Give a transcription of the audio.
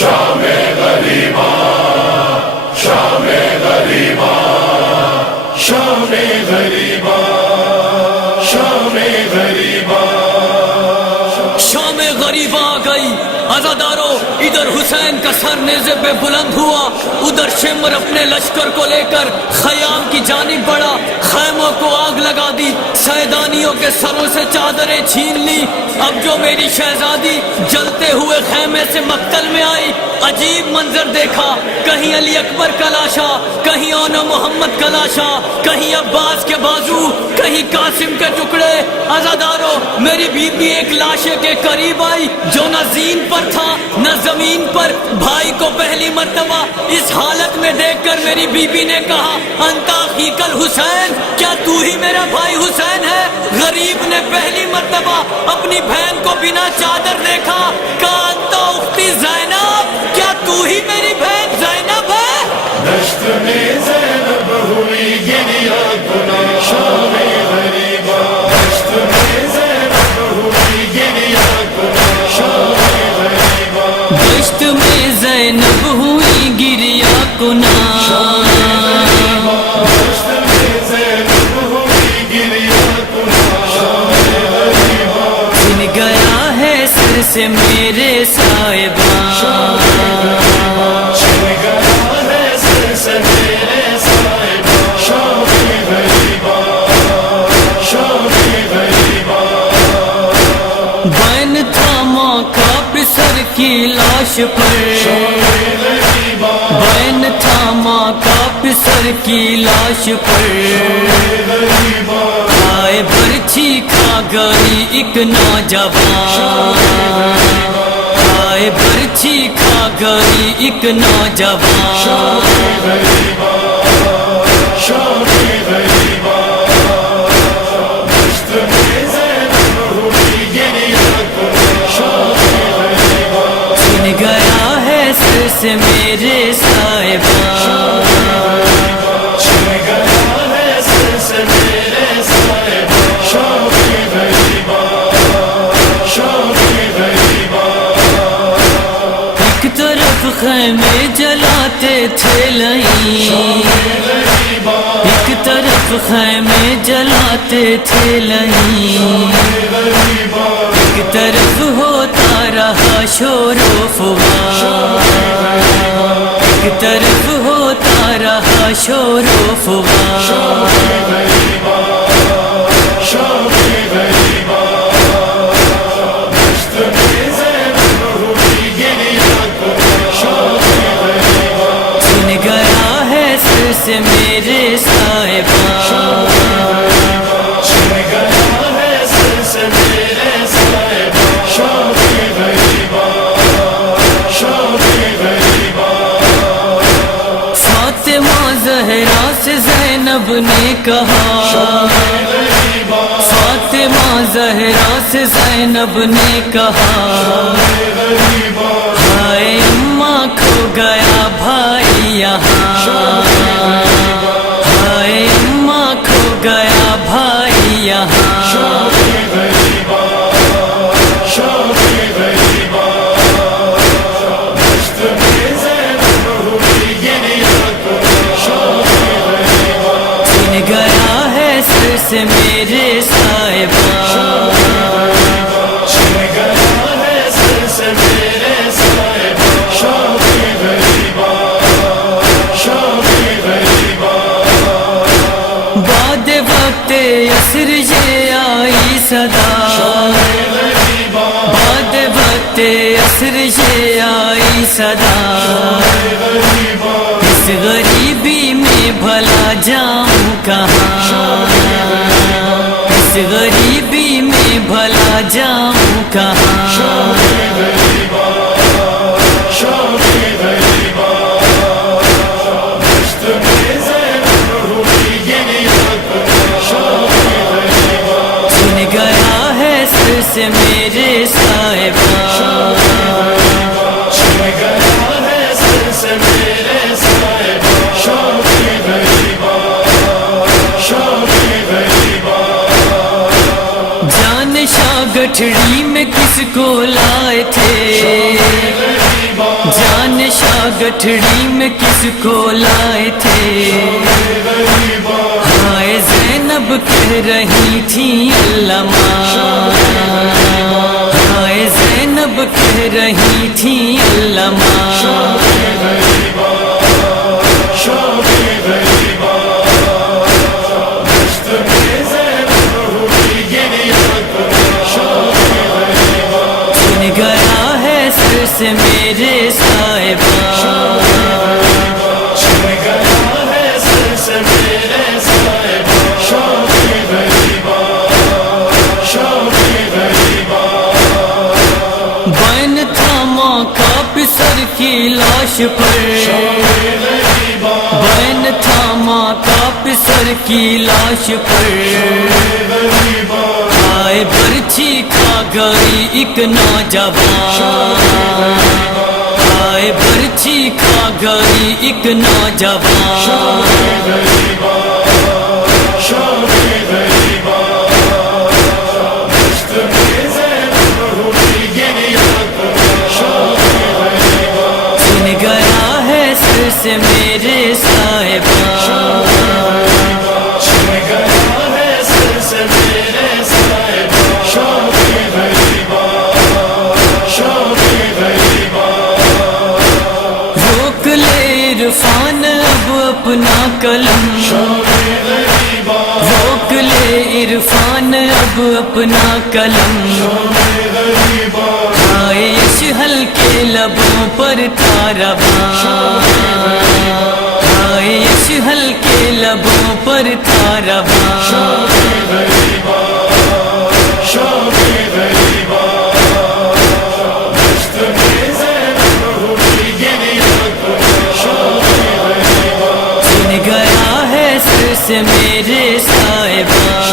شام غریباں، شام غریباں، شام غریباں، شام غریباں، شام غریباں آ گئی عزادارو، ادھر حسین کا سر نیزے پہ بلند ہوا، ادھر شمر اپنے لشکر کو لے کر خیام کی جانب بڑھا، خیموں کو آگ لگا دی، سیدانیوں کے سروں سے چادریں چھین لی۔ اب جو میری شہزادی جلتے ہوئے خیمے سے مقتل میں آئی، عجیب منظر دیکھا، کہیں علی اکبر کا لاشا، کہیں اونا محمد کا لاشا، کہیں عباس کے بازو، کہیں قاسم کے ٹکڑے۔ عزادارو، میری بیوی ایک لاشے کے قریب آئی جو نہ زین پر تھا نہ زمین پر۔ بھائی کو پہلی مرتبہ اس حالت میں دیکھ کر میری بیوی نے کہا، انتا اخیک الحسین، کیا تو ہی میرا بھائی حسین ہے؟ غریب نے پہلی مرتبہ اپنی بہن کو بنا چادر دیکھا، کہا انتا اختی زینب، کیا تو ہی میری بہن زینب ہے؟ دشت میں زینب ہوئی گریا گناہ، شام غریباں، دشت میں زینب ہوئی گریا گناہ، شام غریباں، دشت میں زینب ہوئی گریا کناں، دشت میں زینب ہوئی گریا گناہ، شام غریباں، چھن گیا ہے سر سے میرے صاحباں، چھن گیا ہے سر سے میرے صاحباں، شام غریباں، شام غریباں، بین تھا ماں کا پسر کی لاش پر، بین تھا ماں کا پسر کی لاش پر، آئے برچھی کھا گئی ایک نوجوان، آئے برچھی کھا گئی ایک نوجوان، شام غریباں، دشت میں زینب ہوئی گریا گناہ، شام غریباں، چھن گیا ہے سر سے میرے صاحباں، چھن گیا ہے سر سے میرے صاحباں، شام غریباں، شام غریباں، ایک طرف خیمے جلاتے تھے لئیں، ایک طرف خیمے جلاتے تھے لئیں، ایک طرف ہوتا رہا شور و فغان، ایک طرف ہوتا رہا شور و فغان، شام غریباں، دشت میں زینب ہوئی گریا گناہ، شام غریباں، چھن گیا ہے سر سے میرے صاحباں، چھن گیا ہے سر سے میرے صاحباں، شام غریباں، شام غریباں، فاطمہ زہرا سے زینب نے کہا، فاطمہ زہرا سے زینب نے کہا، ہائے اماں کھو گیا بھائی یہاں، ہائے اماں کھو گیا بھائی یہاں، شام غریباں، دشت میں زینب ہوئی گریا گناہ، شام غریباں، چھن گیا ہے سر سے میرے صاحباں، چھن گیا ہے سر سے میرے صاحباں، شام غریباں، شام غریباں، بعد وقت عصر یہ آئی صدا، بعد وقت عصر یہ آئی صدا، اس غریبی میں بھلا جاؤں کہاں، اس غریبی میں بھلا جاؤں کہاں، شام غریباں، دشت میں زینب ہوئی گریا گناہ، شام غریباں، چھن گیا ہے سر سے میرے صاحباں، چھن گیا ہے سر سے میرے صاحباں، شام غریباں، شام غریباں، جان شاہ گٹھڑی میں کس کو لائے تھے، جان گٹھڑی میں کس کو لائے تھے ہائے زینب کہہ رہی تھی اللہ ماں ہائے زینب کہہ رہی تھی اللہ ماں سن گیا ہے سر سے میرے صاحبہ بین تھا ماں کا پسر کی لاش پر بین تھا ماں کا پسر کی لاش پر آئے برچھی کھا گئی ایک نوجوان آئے برچھی کھا گئی ایک نوجوان سن گیا ہے سر سے میرے صاحبہ روک لے عرفان اب اپنا قلم روک لے عرفان اب اپنا قلم آئے اشہل کے لبوں پر تھا رواں آئے اشہل کے لبوں پر تھا رواں سن گیا ہے سر سے میرے صاحبہ